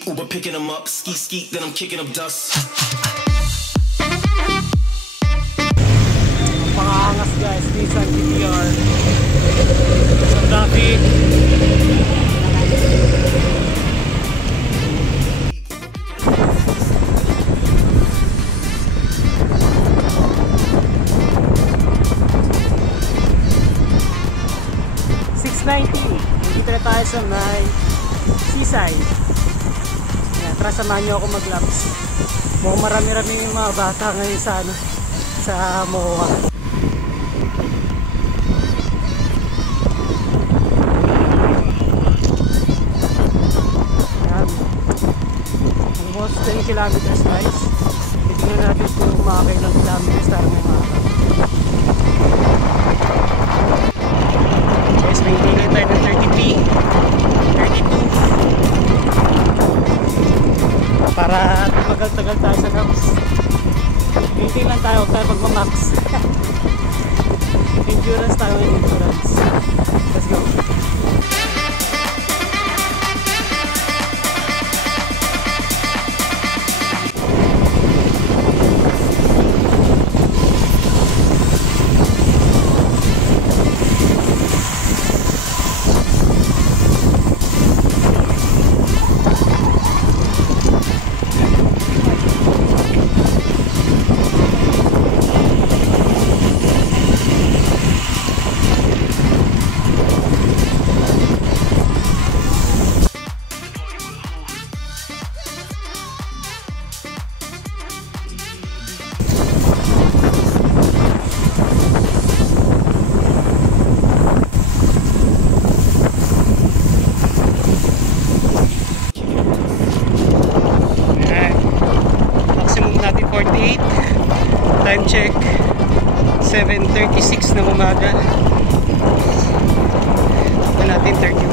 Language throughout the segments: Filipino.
beep, Uber picking them up, ski skeet, then I'm kicking up dust. Pangangas guys, Nissan GT-R sa traffic. Dito na tayo sa may seaside. Yan, tara samahan nyo ako mag-laps. Mukhang marami-rami yung mga bata ngayon sa ano, sa MOA. Yan. Almost 10 kilometers guys. Titignan natin kung mga kailang kilometers tayo may mga guys, may tingin tayo ng 30p 32 para tagal-tagal tayo sa laps. Hinting lang tayo tayo magmamax. Endurance tayo, endurance. Let's go. Time check 7:36 ng umaga. Ito natin 31.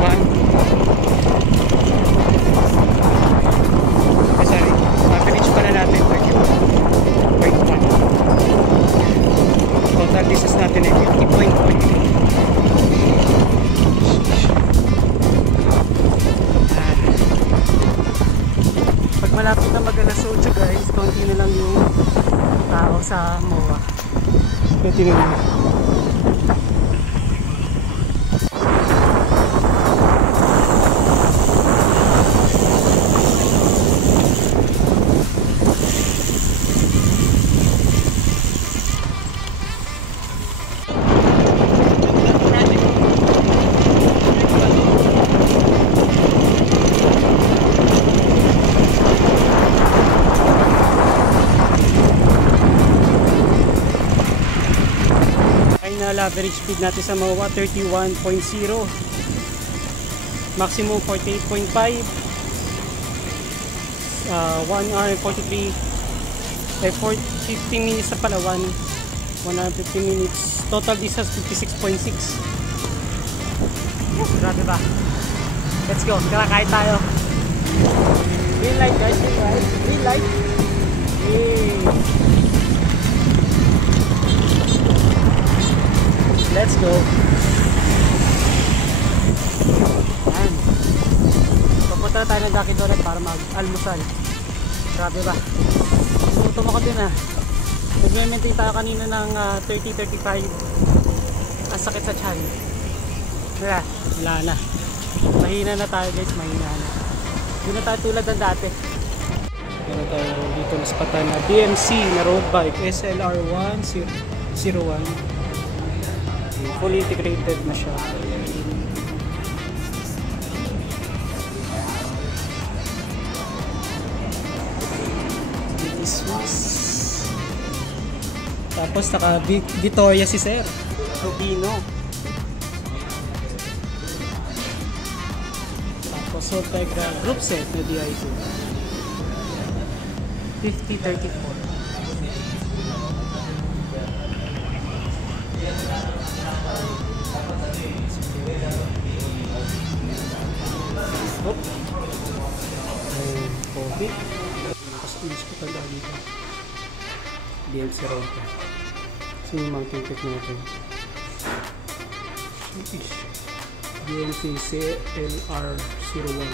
Sorry, average pa na natin 31.1. Total distance natin ay 50.3. Pag malapit na mag-alas 8 guys, konti na lang yung tao sa MOA. Continue na. Average speed natin sa MOA 31.0, maximum 48.5, 1 hour and 43 15 minutes na pala, 150 minutes, total distance 56.6. Grabe ba? Let's go, karakay tayo. Green light guys, green light. Yay. Let's go. Ayan. Papunta na tayo ng Dunkin Donut para mag-almusal. Grabe ba? Gutom ako din ah. Nag-maintain tayo kanina ng 30-35. Ang sakit sa tiyan. Wala na. Mahina na tayo guys, mahina na. Hindi na tayo tulad ng dati. Meron tayo dito na spatan na BMC na road bike SLR101. Fully integrated na siya. Tapos naka Vittoria si Sir Rubino. Tapos Soltegra group set na DI2 5034. Kobe. Nakasulis ko tanda dito. DMC Ronta. So yung mountain tech natin. DMC CLR01.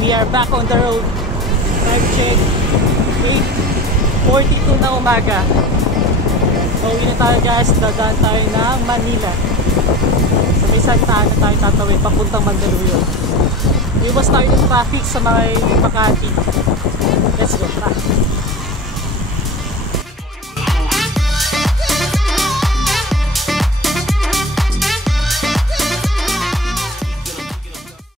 we are back on the road. Time check, 8:42 na umaga. Pauwi na tayo guys, dadaan tayo ng Manila. Sa may Santa Ana tayo tatawid, papuntang Mandaluyong. Iwas tayo ng traffic sa mga Makati. Let's go, tara!